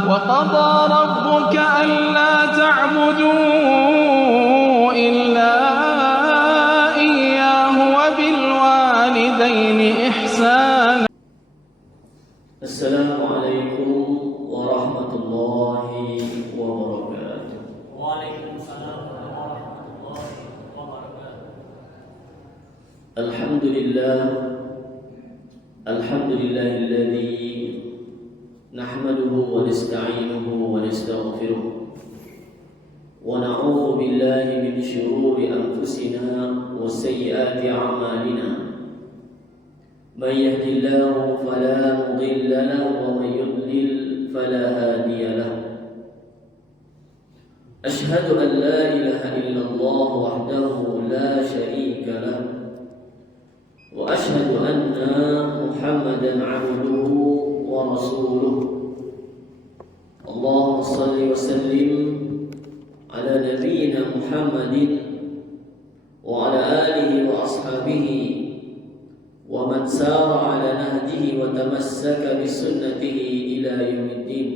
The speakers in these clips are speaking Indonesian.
وقضى ربك ألا تعبدوا إلا إياه وبالوالدين إحسانا. السلام عليكم ورحمة الله وبركاته. وعليكم السلام ورحمة الله وبركاته. الحمد لله الذي نحمده ونستعينه ونستغفره ونعوذ بالله من شرور أنفسنا وسيئات أعمالنا. من يهد الله فلا مضل له ومن يضلل فلا هادي له. أشهد أن لا إله إلا الله وحده لا شريك له وأشهد أن محمدا عبده ورسوله. اللهم صل وسلم على نبينا محمد وعلى آله وأصحابه ومن سار على نهجه وتمسك بسنته إلى يوم الدين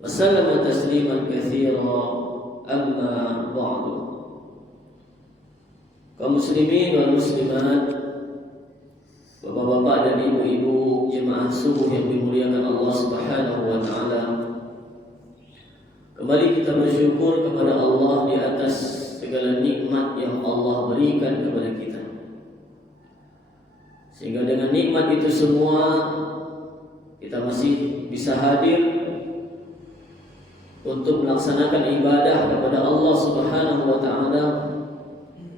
وسلم تسليما كثيرا. أما بعد. Kaum muslimin wal muslimat, bapak-bapak dan ibu-ibu jemaah subuh yang dimuliakan Allah Subhanahu wa taala. Kembali kita bersyukur kepada Allah di atas segala nikmat yang Allah berikan kepada kita. Sehingga dengan nikmat itu semua kita masih bisa hadir untuk melaksanakan ibadah kepada Allah Subhanahu wa taala.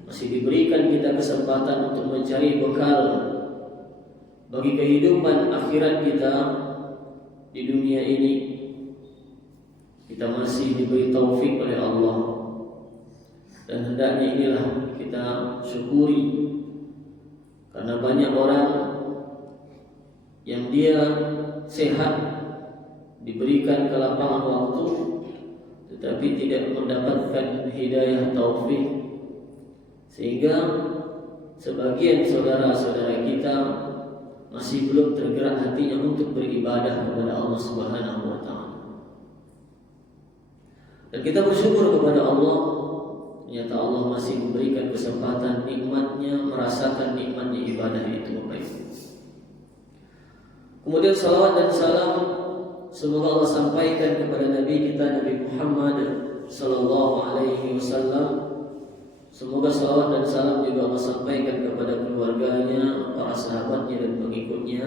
Masih diberikan kita kesempatan untuk mencari bekal bagi kehidupan akhirat kita di dunia ini. Kita masih diberi taufik oleh Allah, dan hendaknya inilah kita syukuri. Karena banyak orang yang dia sehat, diberikan kelapangan waktu, tetapi tidak mendapatkan hidayah taufik, sehingga sebagian saudara-saudara kita masih belum tergerak hatinya untuk beribadah kepada Allah Subhanahu wa taala. Dan kita bersyukur kepada Allah, ternyata Allah masih memberikan kesempatan nikmatnya, merasakan nikmatnya ibadah itu. Kemudian salawat dan salam semoga Allah sampaikan kepada Nabi kita, Nabi Muhammad sallallahu alaihi wasallam. Semoga salawat dan salam juga Allah sampaikan kepada keluarganya, para sahabatnya dan pengikutnya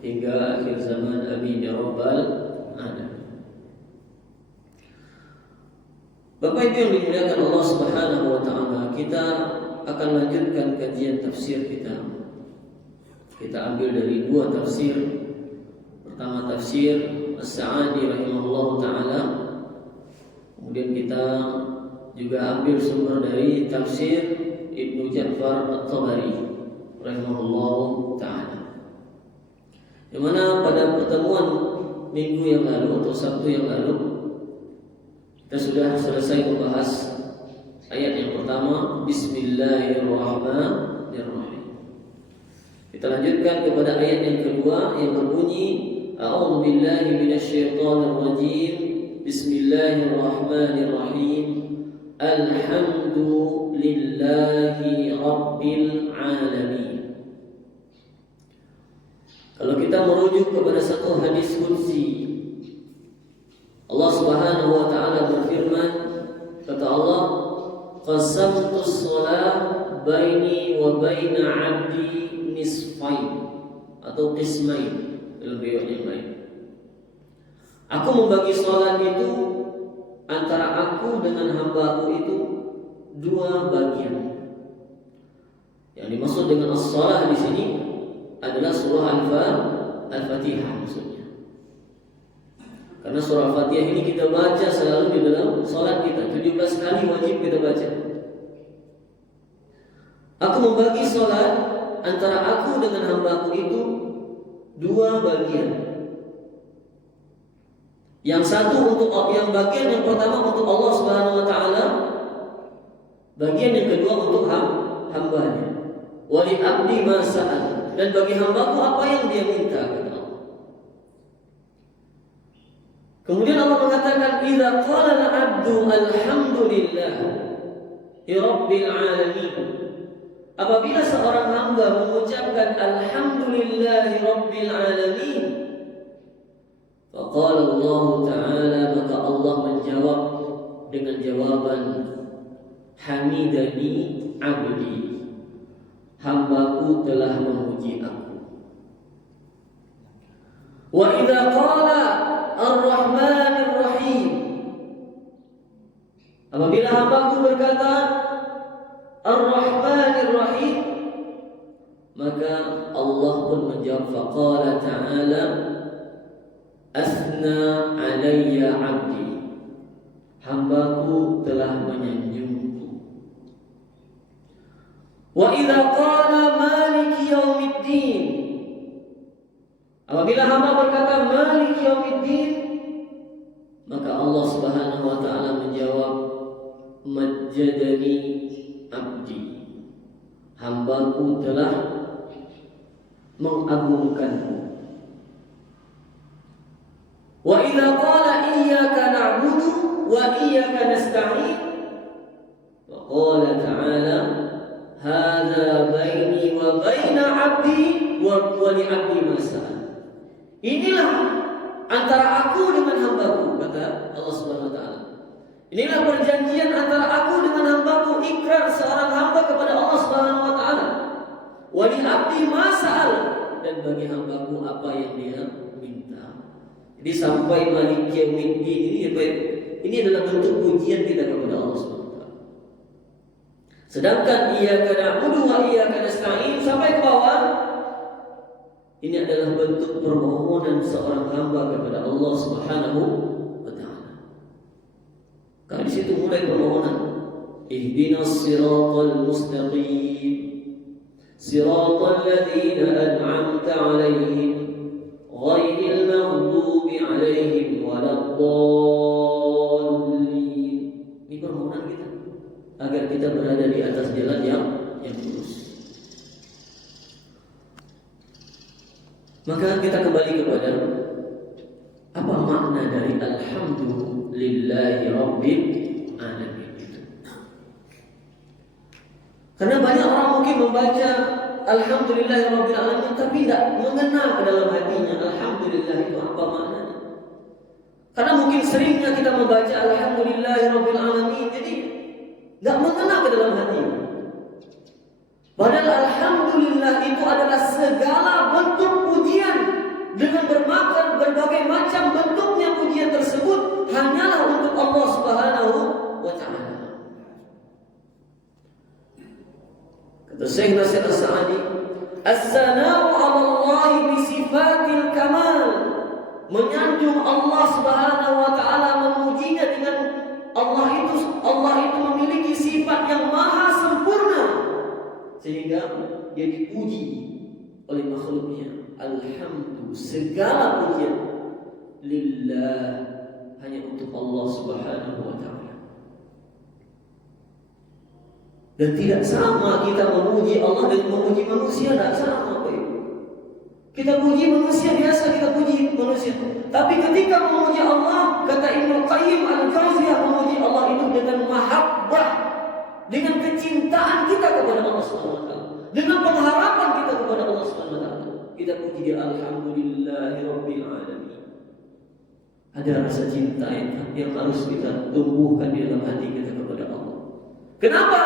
hingga akhir zaman. Amin ya rabbal alamin. Bapak Ibu yang dimuliakan Allah Subhanahu wa taala, kita akan lanjutkan kajian tafsir kita. Kita ambil dari dua tafsir. Pertama tafsir As-Sa'di rahimahullahu taala. Kemudian kita juga ambil sumber dari tafsir Ibnu Ja'far At-Tabari rahimahullahu taala. Yang mana pada pertemuan minggu yang lalu atau Sabtu yang lalu kita sudah selesai membahas ayat yang pertama, Bismillahirrahmanirrahim. Kita lanjutkan kepada ayat yang kedua yang berbunyi, A'udzubillahi minasyaitonirrajim. Bismillahirrahmanirrahim. Alhamdulillahi Rabbil Alamin. Kalau kita merujuk kepada satu hadis qudsi, Allah Subhanahu wa taala berfirman, kata Allah, qasamtus shalah baini wa baina 'abdi nisfain atau qismain dalam riwayat yang lain. Aku membagi salat itu antara aku dengan hamba-Ku itu dua bagian. Yang dimaksud dengan as-shalah di sini adalah surah Al-Fatihah maksudnya. Karena surah Al-Fatihah ini kita baca selalu di dalam salat kita, 17 kali wajib kita baca. Aku membagi salat antara aku dengan hamba-Ku itu dua bagian. Yang satu untuk yang bagian yang pertama untuk Allah Subhanahu wa taala, bagian yang kedua untuk hambanya. Wa li abdi ma sa'al, dan bagi hambaku apa yang dia minta, kata Allah. Kemudian Allah mengatakan, "Idza qala al-'abdu alhamdulillah rabbil alamin." Apabila seorang hamba mengucapkan alhamdulillahi rabbil alamin, faqala Allah Ta'ala, maka Allah menjawab dengan jawaban, hamidani abdi, hambaku telah memuji aku. Wa idza qala ar-rahmanir rahim, apabila hambaku berkata ar-rahmanir rahim, maka Allah pun menjawab, faqala ta'ala asna alayya abdi, hambaku telah menyanjungku. Wa idza qala maliki yaumiddin, apabila hamba berkata maliki yaumiddin, maka Allah Subhanahu wa taala menjawab, majjadani abdi, hambaku telah mengagungkanku. Wa idza qala iyyaka na'budu wa iyyaka nasta'in, wa qala ta'ala hadza baini wa baina 'abdi wa li 'abdi ma sa'al. Inilah antara aku dengan hambaku, kata Allah Subhanahu wa taala. Inilah perjanjian antara aku dengan hambaku, ikrar seorang hamba kepada Allah Subhanahu wa taala. Wa li 'abdi ma sa'al, dan bagi hambaku apa yang dia minta. Jadi sampai Malik Yaumiddin ini adalah bentuk pujian kita kepada Allah SWT. Sedangkan iyyaka na'budu wa iyyaka nasta'in sampai ke bawah, ini adalah bentuk permohonan seorang hamba kepada Allah Subhanahu wa taala. Kalau di situ mulai permohonan, ihdinas siratal mustaqim, siratal ladzina an'amta 'alaihim ghairil maghdubi 'alaihim waladdallin. Ini permohonan kita agar kita berada di atas jalan yang lurus. Maka kita kembali kepada apa makna dari alhamdulillahi rabbil alamin itu. Karena banyak orang mungkin membaca alhamdulillahi rabbil alamin tapi tidak mengena ke dalam hatinya alhamdulillah itu apa maknanya. Karena mungkin seringnya kita membaca alhamdulillahi rabbil alamin jadi tidak mengena ke dalam hatinya. Padahal alhamdulillah itu adalah segala bentuk pujian, dengan berbagai macam bentuknya pujian tersebut hanyalah untuk Allah Subhanahu wa taala. Kata Syekh Nasir As-Sa'di, as-sana'u 'ala Allah bi sifatil kamal, menyanjung Allah Subhanahu wa taala, memujinya dengan Allah itu memiliki sifat yang maha sempurna sehingga dia dipuji oleh makhluknya. Alhamdulillah, segala pujian lillah, hanya untuk Allah Subhanahu wa taala. Dan tidak sama kita memuji Allah dan memuji manusia, tidak sama Pak Ibu. Kita puji manusia biasa, kita puji manusia. Tapi ketika memuji Allah, kata Ibnu Qayyim Al-Jauziyah, memuji Allah itu dengan mahabbah, dengan kecintaan kita kepada Allah Subhanahu wa taala, dengan pengharapan kita kepada Allah Subhanahu wa taala. Kita puji dia alhamdulillahirabbil alamin. Ada rasa cinta yang harus kita tumbuhkan di dalam hati kita kepada Allah. Kenapa?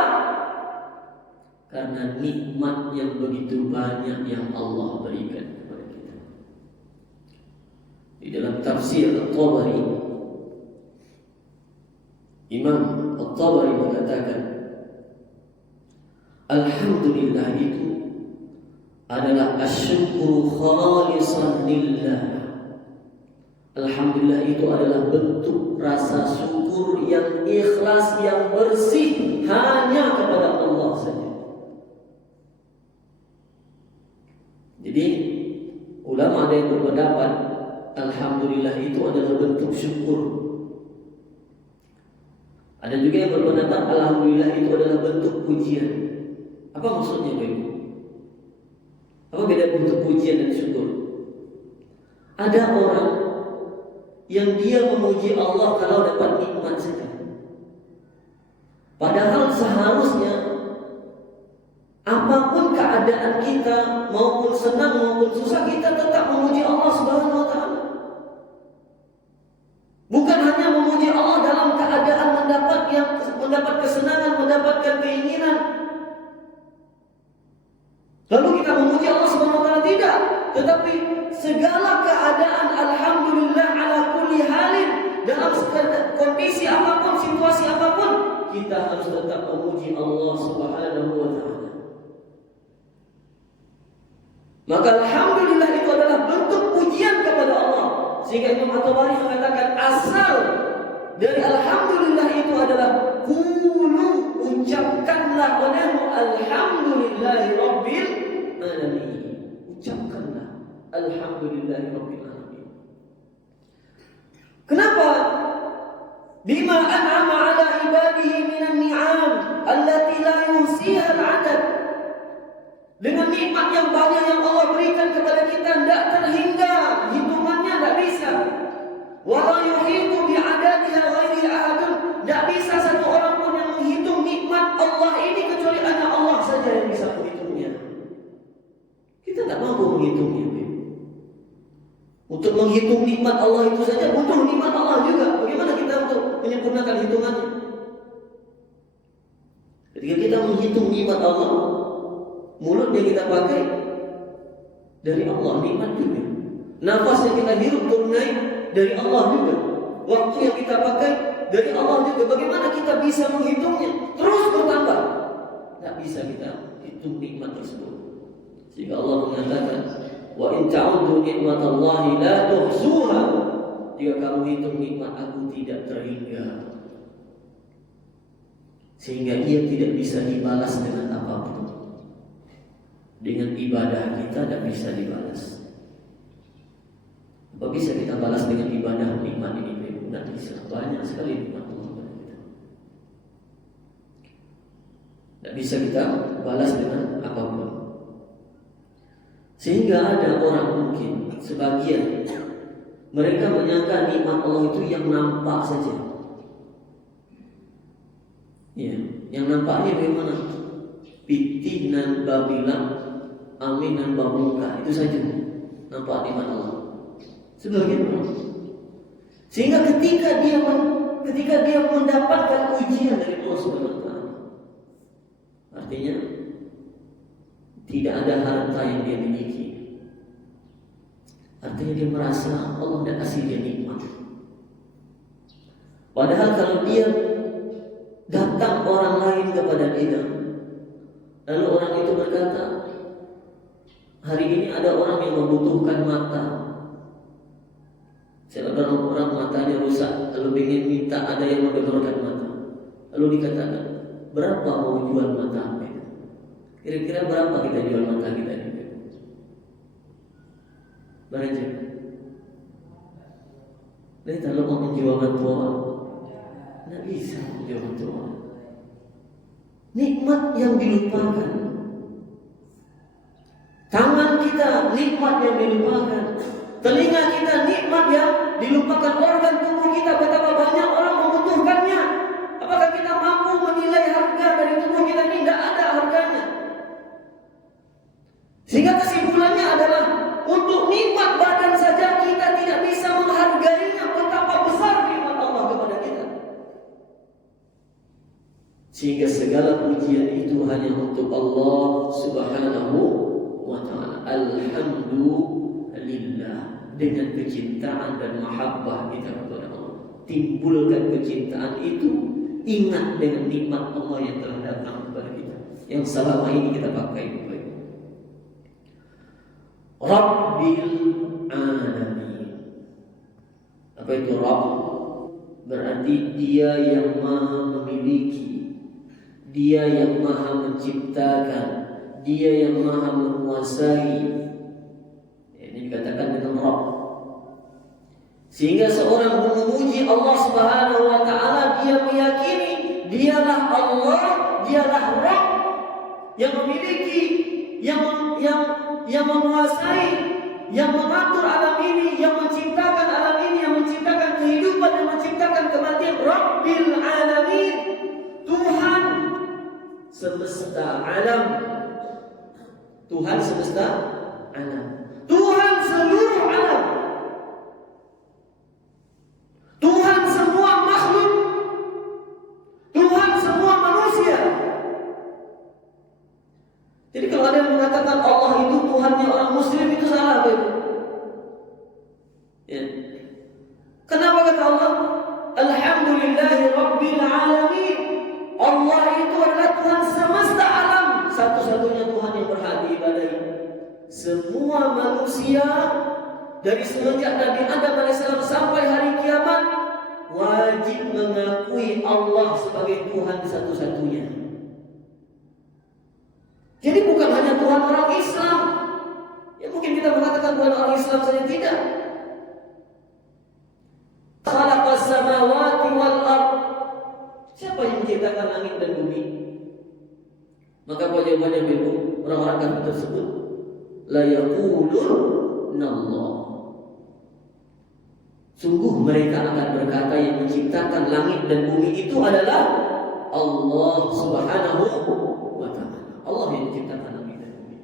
Karena nikmat yang begitu banyak yang Allah berikan kepada kita. Di dalam tafsir At-Tabari, Imam At-Tabari mengatakan, alhamdulillah itu adalah asyukru khalisan lillah. Alhamdulillah itu adalah bentuk rasa syukur yang ikhlas, yang bersih, hanya kepada Allah saja. Jadi ulama ada yang berpendapat alhamdulillah itu adalah bentuk syukur. Ada juga yang berpendapat alhamdulillah itu adalah bentuk pujian. Apa maksudnya Bapak Ibu? Apa beda bentuk pujian dan syukur? Ada orang yang dia memuji Allah kalau dapat nikmat saja. Padahal seharusnya apapun keadaan kita, maupun senang maupun susah, kita tetap memuji Allah Subhanahu wa taala. Bukan hanya memuji Allah dalam keadaan mendapat kesenangan, mendapatkan keinginan, lalu kita memuji Allah Subhanahu wa taala, tidak, tetapi segala keadaan alhamdulillah ala kulli halin, dalam kondisi apapun, situasi apapun, kita harus tetap memuji Allah Subhanahu wa taala. Maka alhamdulillah itu adalah bentuk pujian kepada Allah. Sehingga Imam At-Tabari mengatakan asal dari alhamdulillah itu adalah qulu, ucapkanlah olehmu alhamdulillahi rabbil alamin. Ucapkanlah alhamdulillahi rabbil alamin. Kenapa? Bima an'ama ala ibadihi minan ni'am allati la yuhsiha al-'adad. Dengan nikmat yang banyak yang Allah berikan kepada kita, tidak terhingga, hitungannya tidak bisa. Wala yuhitu bi'adadiha ghairi ahadun. Tidak bisa satu orang pun yang menghitung nikmat Allah ini kecuali hanya Allah saja yang bisa menghitungnya. Kita tidak mampu menghitungnya. Untuk menghitung nikmat Allah itu saja butuh nikmat Allah juga. Bagaimana kita untuk menyempurnakan hitungannya? Ketika kita menghitung nikmat Allah, mulut yang kita pakai dari Allah, nikmat juga. Nafas yang kita hirup tunai dari Allah juga. Waktu yang kita pakai dari Allah juga. Bagaimana kita bisa menghitungnya? Terus bertambah. Tidak bisa kita hitung nikmat tersebut. Sehingga Allah mengatakan, wa in ta'uddu ni'matallahi la tuhsuha. Jika kamu hitung nikmat aku tidak terhingga. Sehingga ia tidak bisa dibalas dengan apapun. Dengan ibadah kita tidak bisa dibalas. Apa bisa kita balas dengan ibadah nikmat ini? Tidak bisa. Banyak sekali nikmat Allah kepada kita. Tidak bisa kita balas dengan apapun. Sehingga ada orang mungkin sebagian mereka menyangka nikmat Allah itu yang nampak saja. Ya, yang nampaknya bagaimana? Pitih nan babilah, amin dan babungka, itu saja nampak nikmat Allah. Sebagian orang. Sehingga ketika dia mendapatkan ujian dari Allah Subhanahu wa taala, artinya tidak ada harta yang dia miliki. Artinya dia merasa Allah tidak kasih dia nikmat. Padahal kalau dia datang orang lain kepada dia, lalu orang itu berkata, hari ini ada orang yang membutuhkan mata. Ada orang matanya rusak, lalu ingin minta ada yang mendonorkan mata. Lalu dikatakan, berapa mau jual mata? Kira-kira berapa kita jual mata kita ini? Berapa? Jadi kalau mau menjual bantuan, tidak bisa menjual bantuan. Nikmat yang dilupakan. Tangan kita nikmat yang dilupakan. Telinga kita nikmat yang dilupakan. Organ tubuh kita betapa banyak orang membutuhkannya. Apakah kita mampu menilai harga dari tubuh kita ini? Tidak ada harganya. Sehingga kesimpulannya adalah untuk nikmat badan saja kita tidak bisa menghargainya. Betapa besar nikmat Allah kepada kita. Sehingga segala pujian itu hanya untuk Allah Subhanahu wa ta'ala. Alhamdulillah. Dengan kecintaan dan mahabbah kita kepada Allah, timbulkan kecintaan itu. Ingat dengan nikmat Allah yang telah datang kepada kita, yang selama ini kita pakai. Rabbil alamin. Apa itu Rabb? Berarti dia yang maha memiliki, dia yang maha menciptakan, dia yang maha menguasai. Ini dikatakan dengan Rabb. Sehingga seorang memuji Allah Subhanahu wa taala, dia meyakini dialah Allah, dialah Rabb yang memiliki, yang menguasai, yang mengatur alam ini, yang menciptakan alam ini, yang menciptakan semesta alam. Tuhan semesta alam. Tuhan seluruh alam. Tuhan semua makhluk. Tuhan semua manusia. Jadi kalau ada yang mengatakan Allah itu Tuhannya orang Muslim, itu salah, Bapak. Ya. Kenapa kata Allah? Alhamdulillahi Rabbil Alamin. Allah itu adalah Tuhan semesta alam, satu-satunya Tuhan yang berhak diibadahi. Semua manusia dari semenjak Nabi Adam AS sampai hari kiamat wajib mengakui Allah sebagai Tuhan satu-satunya. Jadi bukan hanya Tuhan orang Islam. Ya mungkin kita mengatakan Tuhan orang Islam saja, tidak. Khalaqas samawati wal ard. Siapa yang menciptakan langit dan bumi? Maka jawabannya bingung. Orang-orang kafir tersebut la yaquluna Allah. Sungguh mereka akan berkata yang menciptakan langit dan bumi itu adalah Allah Subhanahu wa ta'ala. Allah yang menciptakan langit dan bumi.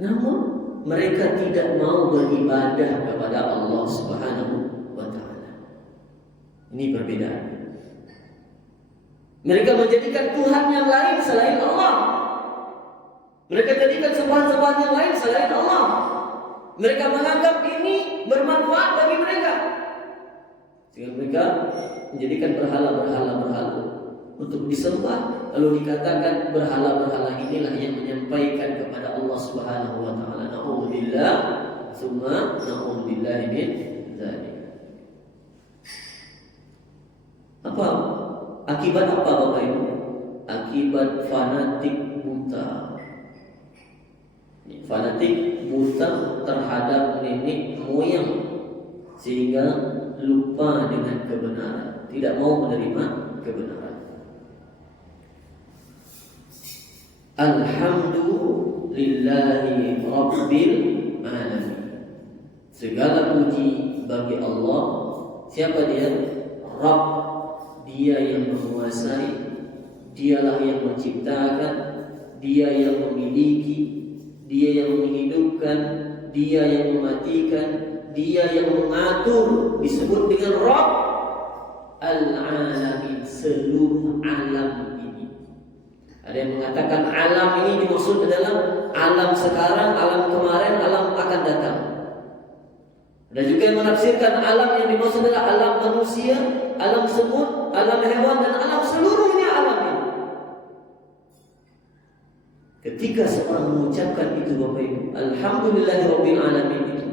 Namun mereka tidak mau beribadah kepada Allah Subhanahu wa ta'ala. Ini perbedaan. Mereka menjadikan Tuhan yang lain selain Allah. Mereka jadikan sembahan-sembahan yang lain selain Allah. Mereka menganggap ini bermanfaat bagi mereka, sehingga mereka menjadikan berhala untuk disembah. Lalu dikatakan berhala-berhala inilah yang menyampaikan kepada Allah Subhanahu wa ta'ala. Na'udzubillah, tsumma na'udzubillah min dzalik. Apa akibat apa Bapak Ibu? Akibat fanatik buta. Fanatik buta terhadap nenek moyang sehingga lupa dengan kebenaran, tidak mau menerima kebenaran. Alhamdulillahi Rabbil Alamin. Segala puji bagi Allah. Siapa dia? Rabb. Dia yang menguasai, dialah yang menciptakan, dia yang memiliki, dia yang menghidupkan, dia yang mematikan, dia yang mengatur. Disebut dengan Rabb Al-Alamin, seluruh alam ini. Ada yang mengatakan alam ini dimaksud adalah alam sekarang, alam kemarin, alam akan datang. Ada juga yang menafsirkan alam yang dimaksud adalah alam manusia, alam semut, alam hewan, dan alam seluruhnya alam ini. Ketika seorang mengucapkan itu Bapak Ibu, Alhamdulillahirabbil alamin itu,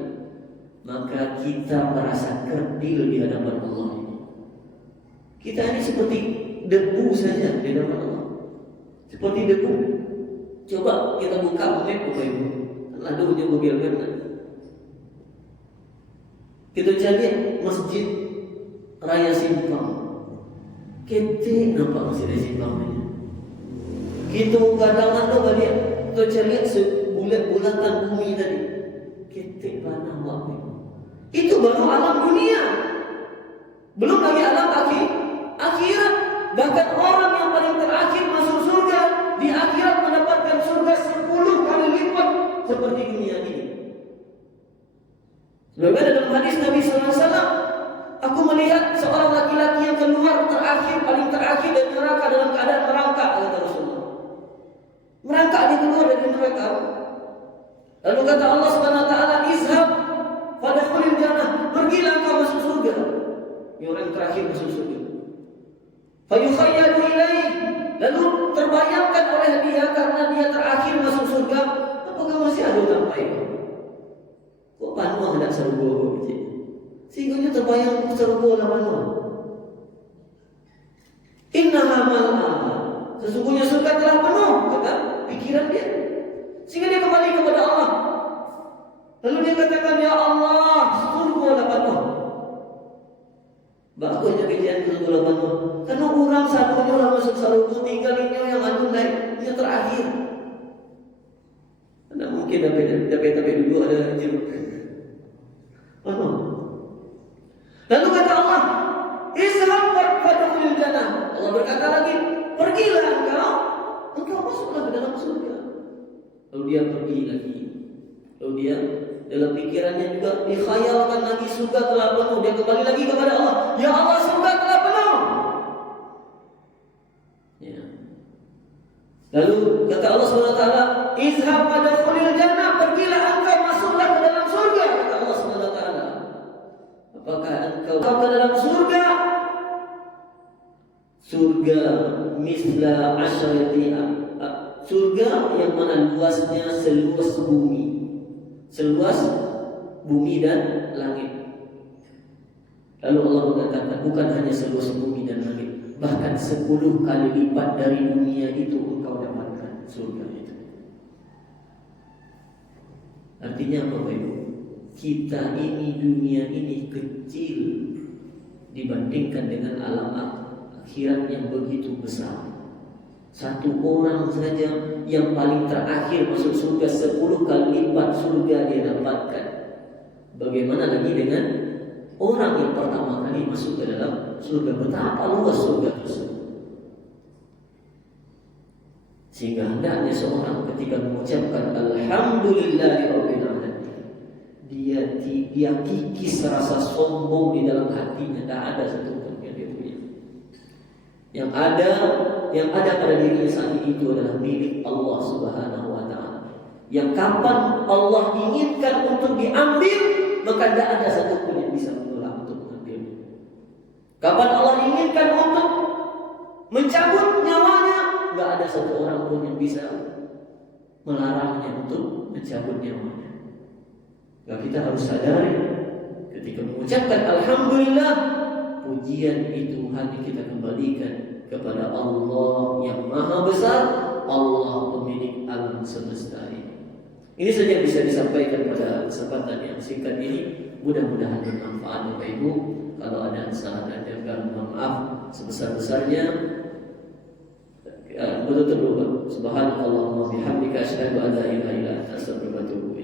maka kita merasa kerdil di hadapan Allah ini. Kita ini seperti debu saja di hadapan Allah. Seperti debu. Coba kita buka map Bapak Ibu. Ada ujian mobil mana? Kita cari Masjid Raya Simpang. Kita nampak Masjid Raya Simpang ini. Kita kadang-kadang balik, kita cari bulat-bulatan bumi tadi. Ketik panah Bapak Ibu. Itu baru alam dunia. Belum lagi alam akhirat. Bahkan orang yang paling terakhir masuk surga di akhirat mendapatkan surga 10 kali lipat seperti dunia ini. Sebagaimana dalam hadis Nabi SAW, aku melihat seorang laki-laki yang keluar paling terakhir dari neraka dalam keadaan merangkak, kata Rasulullah. Merangkak dia keluar dari neraka. Lalu kata Allah Subhanahu wa ta'ala, izhab fadkhulil jannah, pergilah kau masuk surga. Ini orang yang terakhir masuk surga. Fayukhayyadu ilaih, lalu terbayangkan oleh dia karena dia terakhir masuk surga, apakah masih ada orang baik? Kok panuah hendak serugo begitu? Sehingga dia terbayang serugo lah panuah. Innaha mal'ah, sesungguhnya surga telah penuh, kata pikiran dia. Sehingga dia kembali kepada Allah. Lalu dia katakan, ya Allah, surga lah penuh. Bagusnya kejadian surga lah penuh. Karena orang satunya lah masuk surga, tinggal ini yang anu naik, yang terakhir. Tidak mungkin tapi dulu ada jeruk. Lalu kata Allah, izhab fadkhulil jannah. Allah berkata lagi, pergilah engkau masuklah ke dalam surga. Lalu dia pergi lagi. Lalu dia dalam pikirannya juga dikhayalkan lagi surga telah penuh. Dia kembali lagi kepada Allah, ya Allah, surga telah penuh. Ya. Lalu kata Allah SWT, izhab fadkhulil jannah, pergilah engkau masuklah ke dalam surga. Kata Allah SWT, apakah engkau ke dalam surga? Surga misla asyarati, surga yang mana luasnya seluas bumi dan langit. Lalu Allah mengatakan, bukan hanya seluas bumi dan langit, bahkan 10 kali lipat dari dunia itu engkau dapatkan surga itu. Artinya apa, Bapak Ibu? Kita ini, dunia ini kecil dibandingkan dengan alam akhirat yang begitu besar. Satu orang saja yang paling terakhir masuk surga 10 kali lipat surga dia dapatkan. Bagaimana lagi dengan orang yang pertama kali masuk ke dalam surga? Betapa luas surga tersebut. Sehingga hendaknya seorang ketika mengucapkan alhamdulillahirabbil alamin, dia kikis rasa sombong di dalam hatinya. Tak ada satu pun yang dia punya. Yang ada pada dirinya saat itu adalah milik Allah Subhanahu wa taala. Yang kapan Allah inginkan untuk diambil, maka tidak ada satu pun yang bisa menolak untuk mengambilnya. Kapan Allah inginkan untuk mencabut nyawanya, tidak ada satu orang pun yang bisa melarangnya untuk mencabut nyawanya. Maka kita harus sadari ketika mengucapkan alhamdulillah, pujian itu hanya kita kembalikan kepada Allah yang maha besar, Allah pemilik alam semesta ini. Ini saja yang bisa disampaikan pada kesempatan yang singkat ini. Mudah-mudahan bermanfaat Bapak Ibu. Kalau ada salah dan jangan maaf sebesar-besarnya. Betul-betul Subhanallah wa bihamdika asyhadu an la ilaha illa anta astaghfiruka wa atubu ilaik.